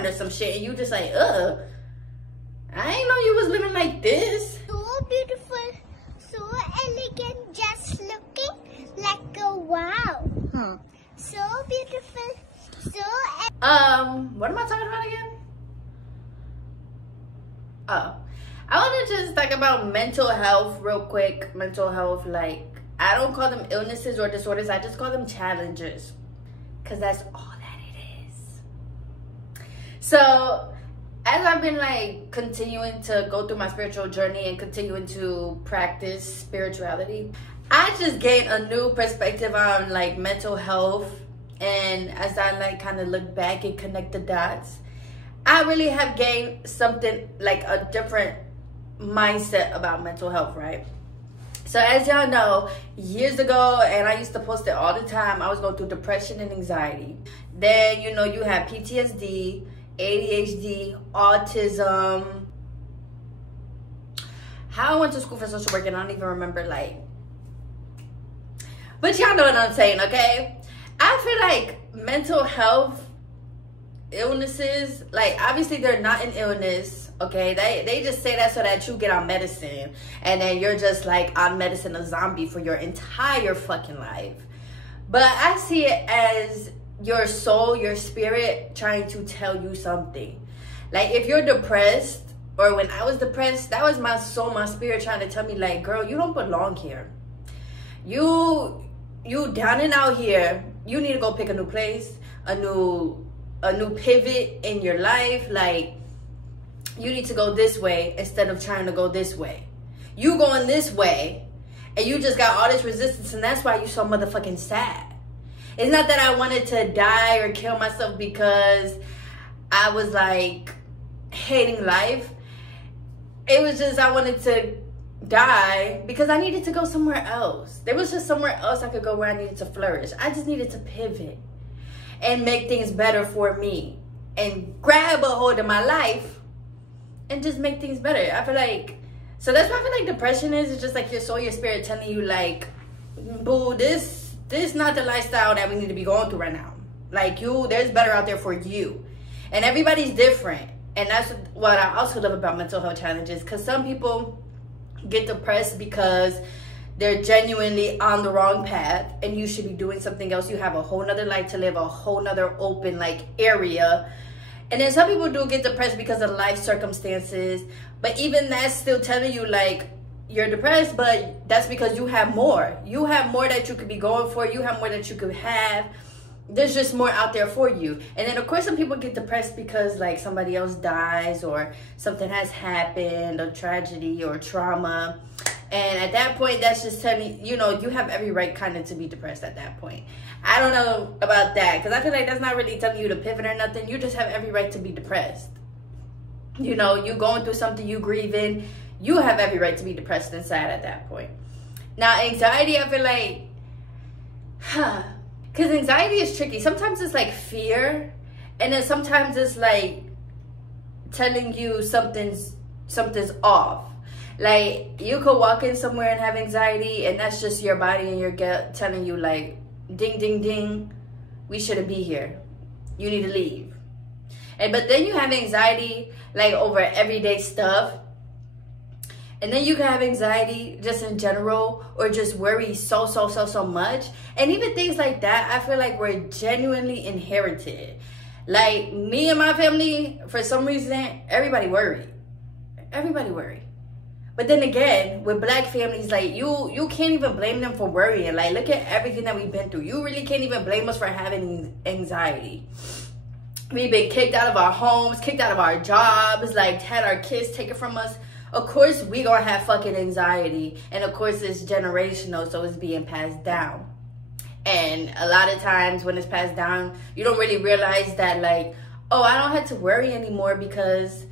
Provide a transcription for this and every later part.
porn or some shit, and you just like, ugh, I ain't know you was living like this. So beautiful, so elegant, just looking like a wow. So beautiful, so what am I talking about again? Oh, I want to just talk about mental health real quick. Mental health, like, I don't call them illnesses or disorders. I just call them challenges, because that's all that it is. So as I've been like continuing to go through my spiritual journey and continuing to practice spirituality, I just gained a new perspective on like mental health. And as I like kind of look back and connect the dots, I really have gained something like a different mindset about mental health, right? So as y'all know, years ago, and I used to post it all the time, I was going through depression and anxiety. Then, you know, you have PTSD, ADHD, autism. How I went to school for social work, and I don't even remember, like, but y'all know what I'm saying, okay? I feel like mental health illnesses, like, obviously they're not an illness, okay? They just say that so that you get on medicine, and then you're just like on medicine, a zombie for your entire fucking life. But I see it as your soul, your spirit trying to tell you something. Like, if you're depressed, or when I was depressed, that was my soul, my spirit trying to tell me, like, girl, you don't belong here. You down and out here. You need to go pick a new place, a new pivot in your life. Like, you need to go this way instead of trying to go this way. You going this way, and you just got all this resistance, and that's why you so motherfucking sad. It's not that I wanted to die or kill myself because I was like hating life. It was just I wanted to die because I needed to go somewhere else. There was just somewhere else I could go where I needed to flourish. I just needed to pivot and make things better for me and grab a hold of my life and just make things better. I feel like, so that's what I feel like depression is. It's just like your soul, your spirit telling you, like, boo, this not the lifestyle that we need to be going through right now. Like, there's better out there for you. And everybody's different. And that's what I also love about mental health challenges, because some people get depressed because they're genuinely on the wrong path and you should be doing something else. You have a whole nother life to live, a whole nother open like area. And then some people do get depressed because of life circumstances, but even that's still telling you, like, you're depressed, but that's because you have more. You have more that you could be going for. You have more that you could have. There's just more out there for you. And then, of course, some people get depressed because, like, somebody else dies or something has happened, a tragedy or trauma. And at that point, that's just telling you, you have every right kind of to be depressed at that point. I don't know about that, because I feel like that's not really telling you to pivot or nothing. You just have every right to be depressed. You going through something, you grieving. You have every right to be depressed and sad at that point. Now, anxiety, I feel like, because anxiety is tricky. Sometimes it's like fear, and then sometimes it's like telling you something's off. Like, you could walk in somewhere and have anxiety, and that's just your body and your gut telling you, like, ding, ding, ding, we shouldn't be here. You need to leave. But then you have anxiety, like, over everyday stuff. And then you can have anxiety just in general, or just worry so much. And even things like that, I feel like we're genuinely inherited. Like, me and my family, for some reason, everybody worry. Everybody worry. But then again, with black families, like, you can't even blame them for worrying. Like, look at everything that we've been through. You really can't even blame us for having anxiety. We've been kicked out of our homes, kicked out of our jobs, like, had our kids taken from us. Of course, we gonna have fucking anxiety. And of course, it's generational, so it's being passed down. And a lot of times when it's passed down, you don't really realize that, like, oh, I don't have to worry anymore because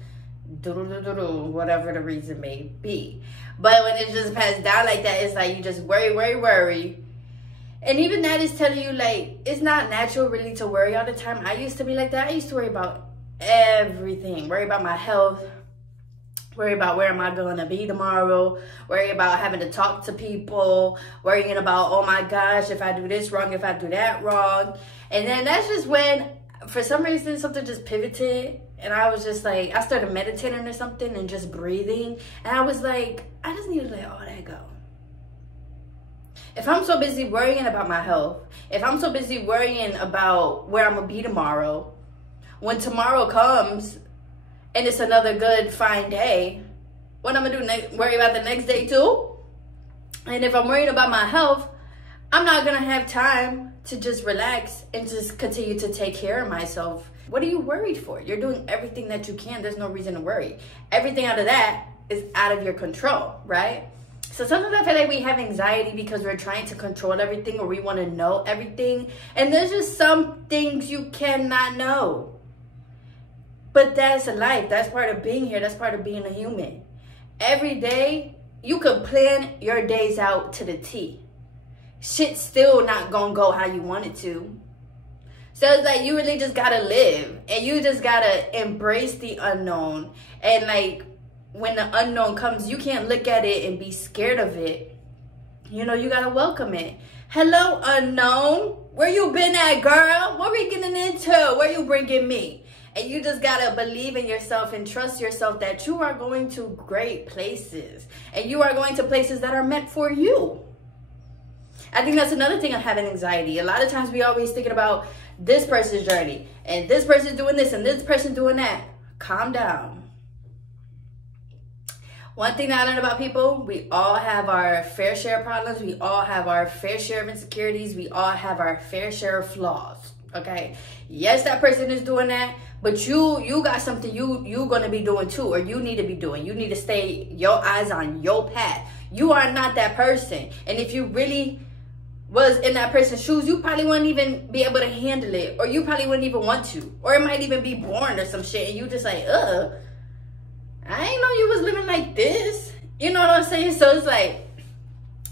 whatever the reason may be. But when it's just passed down like that, it's like you just worry. And even that is telling you, like, it's not natural really to worry all the time. I used to be like that. I used to worry about everything. Worry about my health. Worry about where am I going to be tomorrow. Worry about having to talk to people. Worrying about, oh my gosh, if I do this wrong, if I do that wrong. And then that's just when for some reason, something just pivoted. And I was just like, I started meditating or something and just breathing. And I was like, I just need to let all that go. If I'm so busy worrying about my health, if I'm so busy worrying about where I'm going to be tomorrow, when tomorrow comes and it's another good, fine day, what I'm going to do, worry about the next day too? And if I'm worried about my health, I'm not going to have time to just relax and just continue to take care of myself. What are you worried for? You're doing everything that you can. There's no reason to worry. Everything out of that is out of your control, right? So sometimes I feel like we have anxiety because we're trying to control everything or we want to know everything. And there's just some things you cannot know. But that's life. That's part of being here. That's part of being a human. Every day, you could plan your days out to the T. Shit's still not gonna go how you want it to. So it's like you really just gotta live. And you just gotta embrace the unknown. And like, when the unknown comes, you can't look at it and be scared of it. You know, you gotta welcome it. Hello, unknown. Where you been at, girl? What we getting into? Where you bringing me? And you just gotta believe in yourself and trust yourself that you are going to great places. And you are going to places that are meant for you. I think that's another thing of having anxiety. A lot of times we always thinking about this person's journey. And this person's doing this and this person doing that. Calm down. One thing that I learned about people, we all have our fair share of problems. We all have our fair share of insecurities. We all have our fair share of flaws, okay? Yes, that person is doing that, but you got something you gonna be doing too, or you need to be doing. You need to stay your eyes on your path. You are not that person. And if you really was in that person's shoes, you probably wouldn't even be able to handle it, or you probably wouldn't even want to, or it might even be boring or some shit, and you just like, I ain't know you was living like this. You know what I'm saying? So it's like,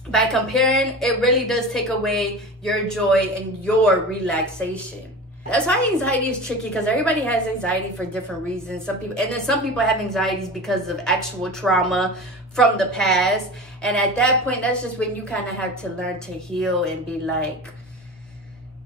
by comparing, it really does take away your joy and your relaxation. That's why anxiety is tricky, because everybody has anxiety for different reasons. Some people have anxieties because of actual trauma from the past. And at that point, that's just when you kind of have to learn to heal and be like,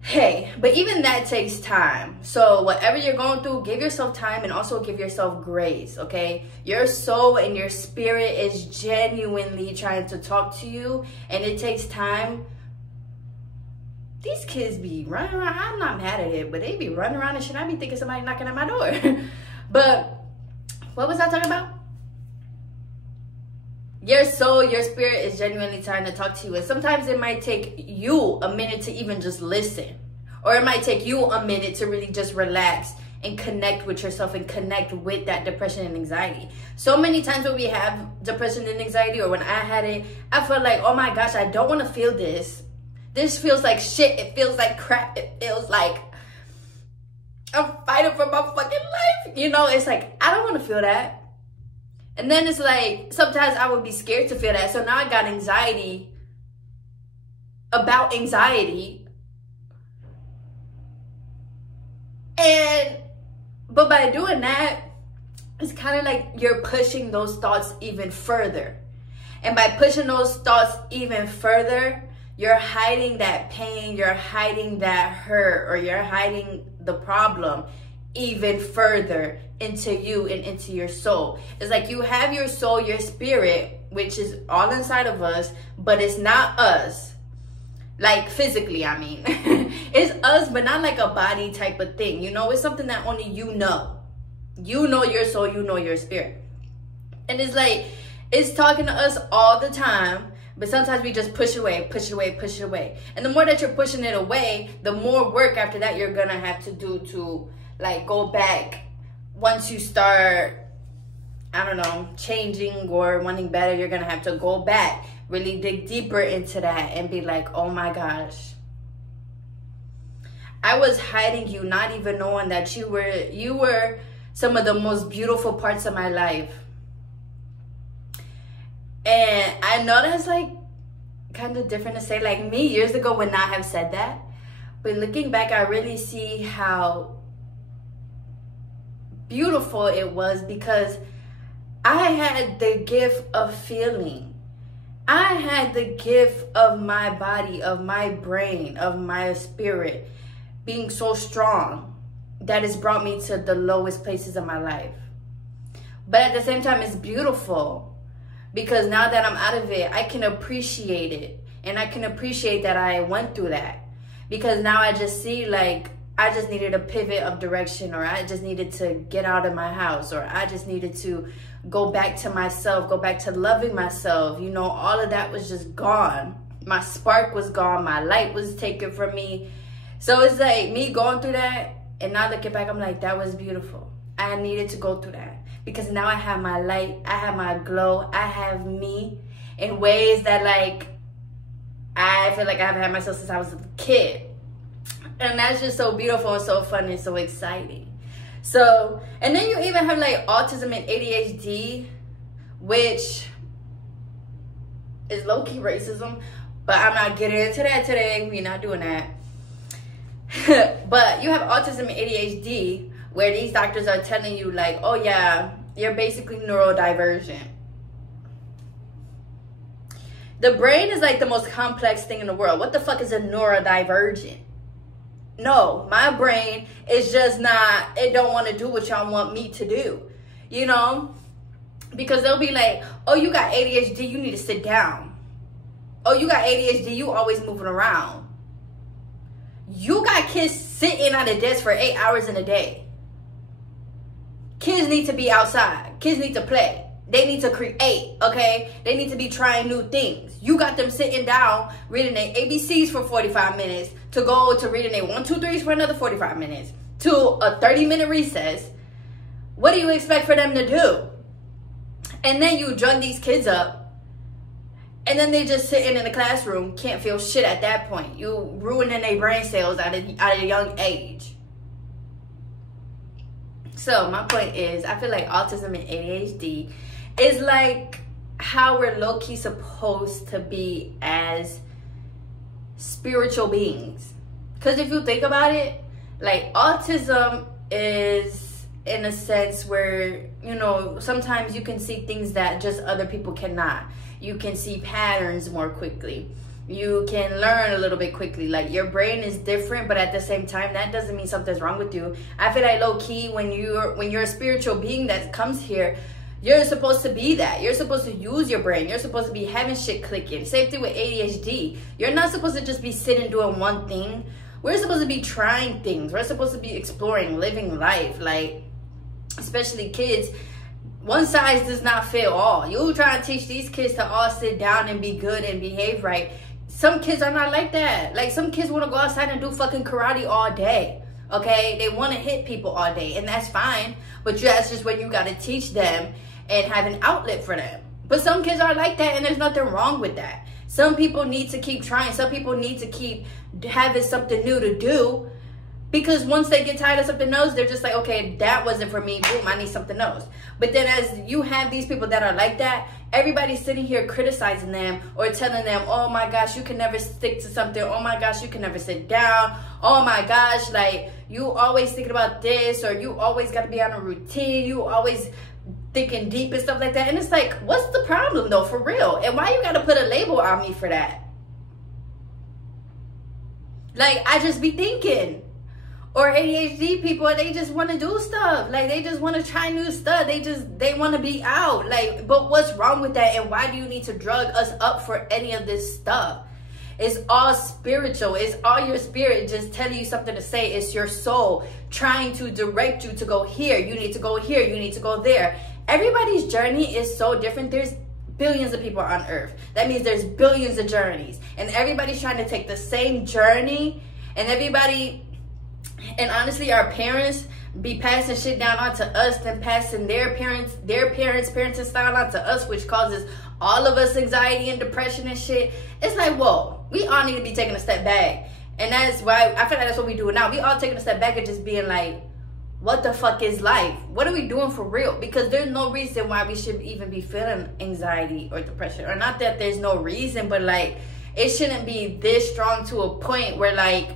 hey, but even that takes time. So whatever you're going through, give yourself time and also give yourself grace, okay? Your soul and your spirit is genuinely trying to talk to you, and it takes time. These kids be running around. I'm not mad at it, but they be running around and shit. I be thinking somebody knocking at my door. But what was I talking about? Your soul, your spirit is genuinely trying to talk to you. And sometimes it might take you a minute to even just listen. Or it might take you a minute to really just relax and connect with yourself and connect with that depression and anxiety. So many times when we have depression and anxiety, or when I had it, I felt like, oh my gosh, I don't want to feel this. This feels like shit. It feels like crap. It feels like I'm fighting for my fucking life. You know, it's like, I don't want to feel that. And then it's like, sometimes I would be scared to feel that. So now I got anxiety about anxiety. But by doing that, it's kind of like you're pushing those thoughts even further. And by pushing those thoughts even further, you're hiding that pain, you're hiding that hurt, or you're hiding the problem even further into you and into your soul. It's like you have your soul, your spirit, which is all inside of us, but it's not us. Like physically, I mean. It's us, but not like a body type of thing. You know, it's something that only you know. You know your soul, you know your spirit. And it's like, it's talking to us all the time, but sometimes we just push away, push away, push away. And the more that you're pushing it away, the more work after that you're gonna have to do to like go back. Once you start, I don't know, changing or wanting better, you're gonna have to go back, really dig deeper into that and be like, oh my gosh, I was hiding you, not even knowing that you were some of the most beautiful parts of my life. And I know that's like kind of different to say. Like me years ago would not have said that, but looking back, I really see how beautiful it was, because I had the gift of feeling. I had the gift of my body, of my brain, of my spirit being so strong. that has brought me to the lowest places of my life. But at the same time, it's beautiful, because now that I'm out of it, I can appreciate it. And I can appreciate that I went through that, because now I just see, like, I just needed a pivot of direction, or I just needed to get out of my house, or I just needed to go back to myself, go back to loving myself. You know, all of that was just gone. My spark was gone. My light was taken from me. So it's like me going through that, and now looking back, I'm like, that was beautiful. I needed to go through that, because now I have my light, I have my glow, I have me in ways that, like, I feel like I haven't had myself since I was a kid. And that's just so beautiful and so fun and so exciting. So, and then you even have like autism and ADHD, which is low-key racism, but I'm not getting into that today. We're not doing that. But you have autism and ADHD, where these doctors are telling you, like, oh yeah, you're basically neurodivergent. The brain is like the most complex thing in the world. What the fuck is a neurodivergent? No, my brain is just not, it don't want to do what y'all want me to do, you know? Because they'll be like, oh, you got ADHD, you need to sit down. Oh, you got ADHD, you always moving around. You got kids sitting at a desk for 8 hours in a day. Kids need to be outside. Kids need to play. They need to create, okay? They need to be trying new things. You got them sitting down, reading their ABCs for 45 minutes, to go to reading their 1, 2, 3s for another 45 minutes, to a 30-minute recess. What do you expect for them to do? And then you drug these kids up, and then they just sitting in the classroom, can't feel shit at that point. You ruining their brain cells at a young age. So my point is, I feel like autism and ADHD is like how we're low-key supposed to be as spiritual beings. Because if you think about it, like, autism is in a sense where, you know, sometimes you can see things that just other people cannot. You can see patterns more quickly. You can learn a little bit quickly. Like, your brain is different, but at the same time, that doesn't mean something's wrong with you. I feel like low-key, when you're a spiritual being that comes here, you're supposed to be that. You're supposed to use your brain. You're supposed to be having shit clicking. Same thing with ADHD. You're not supposed to just be sitting doing one thing. We're supposed to be trying things. We're supposed to be exploring, living life. Like, especially kids, one size does not fit all. You try to teach these kids to all sit down and be good and behave right. Some kids are not like that. Like, some kids want to go outside and do fucking karate all day. Okay? They want to hit people all day, and that's fine. But that's just when you got to teach them and have an outlet for them. But some kids are like that, and there's nothing wrong with that. Some people need to keep trying. Some people need to keep having something new to do, because once they get tired of something else, they're just like, okay, that wasn't for me. Boom, I need something else. But then as you have these people that are like that, everybody's sitting here criticizing them or telling them, oh my gosh, you can never stick to something. Oh my gosh, you can never sit down. Oh my gosh, like, you always thinking about this, or you always got to be on a routine. You always thinking deep and stuff like that. And it's like, what's the problem though, for real? And why you got to put a label on me for that? Like, I just be thinking. Or ADHD people, they just want to do stuff. Like, they just want to try new stuff. They want to be out. Like, but what's wrong with that? And why do you need to drug us up for any of this stuff? It's all spiritual. It's all your spirit just telling you something to say. It's your soul trying to direct you to go here. You need to go here. You need to go there. Everybody's journey is so different. There's billions of people on earth. That means there's billions of journeys. And everybody's trying to take the same journey. And honestly, our parents be passing shit down onto us, then passing their parents' parenting style onto us, which causes all of us anxiety and depression and shit. It's like, whoa, we all need to be taking a step back. And that's why I feel like that's what we do now. We all taking a step back and just being like, what the fuck is life? What are we doing for real? Because there's no reason why we should even be feeling anxiety or depression. Or not that there's no reason, but like, it shouldn't be this strong to a point where, like,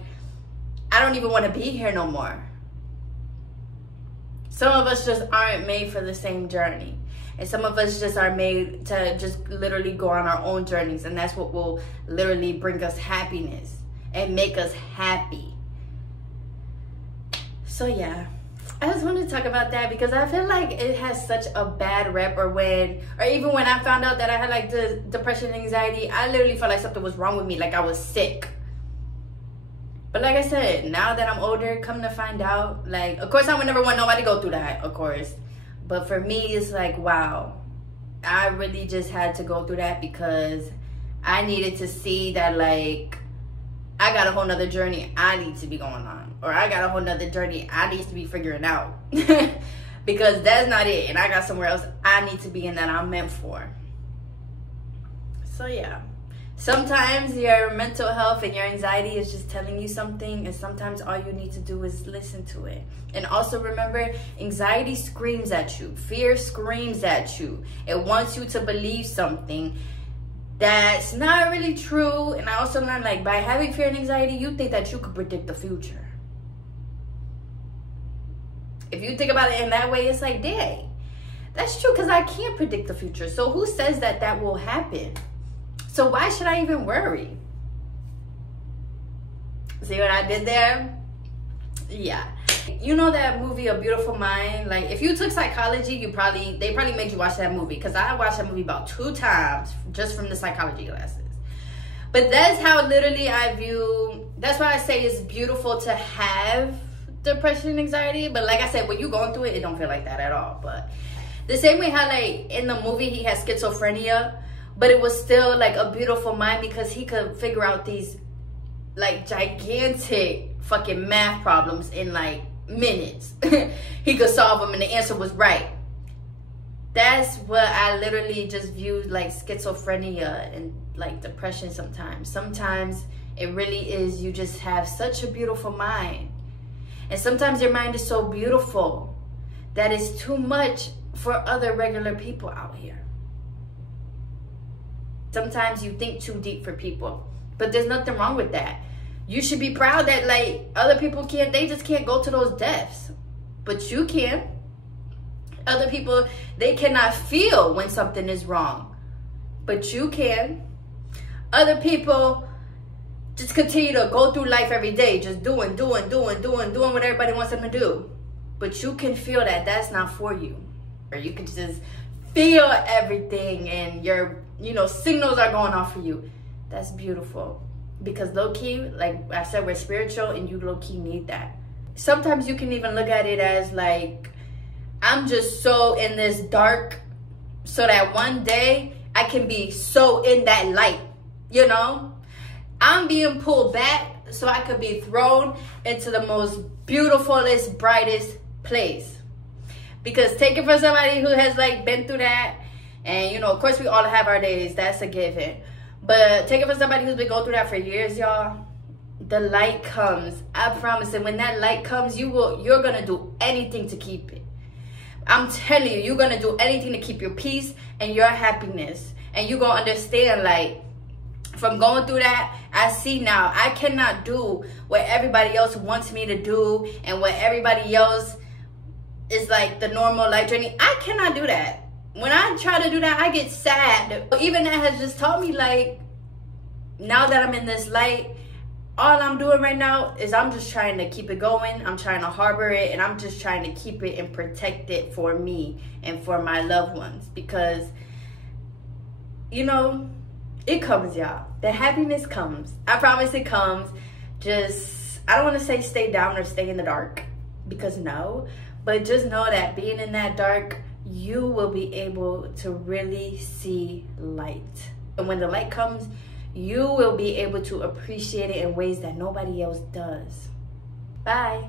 I don't even want to be here no more. Some of us just aren't made for the same journey. And some of us just are made to just literally go on our own journeys. And that's what will literally bring us happiness and make us happy. So yeah, I just wanted to talk about that because I feel like it has such a bad rep, or even when I found out that I had like the depression and anxiety, I literally felt like something was wrong with me, like I was sick. But like I said, now that I'm older, come to find out, like, of course I would never want nobody to go through that, of course. But for me, it's like, wow, I really just had to go through that because I needed to see that, like, I got a whole nother journey I need to be going on, or I got a whole nother journey I need to be figuring out because that's not it, and I got somewhere else I need to be in that I'm meant for. So yeah, sometimes your mental health and your anxiety is just telling you something, and sometimes all you need to do is listen to it. And also remember, anxiety screams at you, fear screams at you. It wants you to believe something that's not really true. And I also learned, like, by having fear and anxiety, you think that you could predict the future. If you think about it in that way, it's like, dang, that's true, because I can't predict the future. So who says that that will happen? So why should I even worry? See what I did there? Yeah. You know that movie A Beautiful Mind? Like, if you took psychology, they probably made you watch that movie, because I watched that movie about 2 times just from the psychology classes. But that's how literally I view, that's why I say it's beautiful to have depression and anxiety. But like I said, when you're going through it, it don't feel like that at all. But the same way how, like, in the movie he has schizophrenia, but it was still like a beautiful mind because he could figure out these like gigantic fucking math problems in like minutes. He could solve them and the answer was right. That's what I literally just viewed like schizophrenia and like depression sometimes. Sometimes it really is, you just have such a beautiful mind. And sometimes your mind is so beautiful that it's too much for other regular people out here. Sometimes you think too deep for people, but there's nothing wrong with that. You should be proud that like other people can't, they just can't go to those depths, but you can. Other people, they cannot feel when something is wrong, but you can. Other people just continue to go through life every day, just doing what everybody wants them to do. But you can feel that that's not for you. Or you can just feel everything and your, signals are going off for you. That's beautiful. Because low-key, like I said, we're spiritual and you low-key need that. Sometimes you can even look at it as like, I'm just so in this dark so that one day I can be so in that light, I'm being pulled back so I could be thrown into the most beautifulest, brightest place. Because take it from somebody who has like been through that, and of course we all have our days, that's a given. But take it from somebody who's been going through that for years, y'all. The light comes, I promise. And when that light comes, you're gonna do anything to keep it. I'm telling you, you're gonna do anything to keep your peace and your happiness. And you're gonna understand, like, from going through that, I see now I cannot do what everybody else wants me to do and what everybody else is like the normal life journey. I cannot do that. When I try to do that, I get sad. Even that has just taught me, like, now that I'm in this light, all I'm doing right now is I'm just trying to keep it going. I'm trying to harbor it, and I'm just trying to keep it and protect it for me and for my loved ones. Because, it comes, y'all. The happiness comes. I promise it comes. Just, I don't want to say stay down or stay in the dark, because no. But just know that being in that dark, you will be able to really see light. And when the light comes, you will be able to appreciate it in ways that nobody else does. Bye.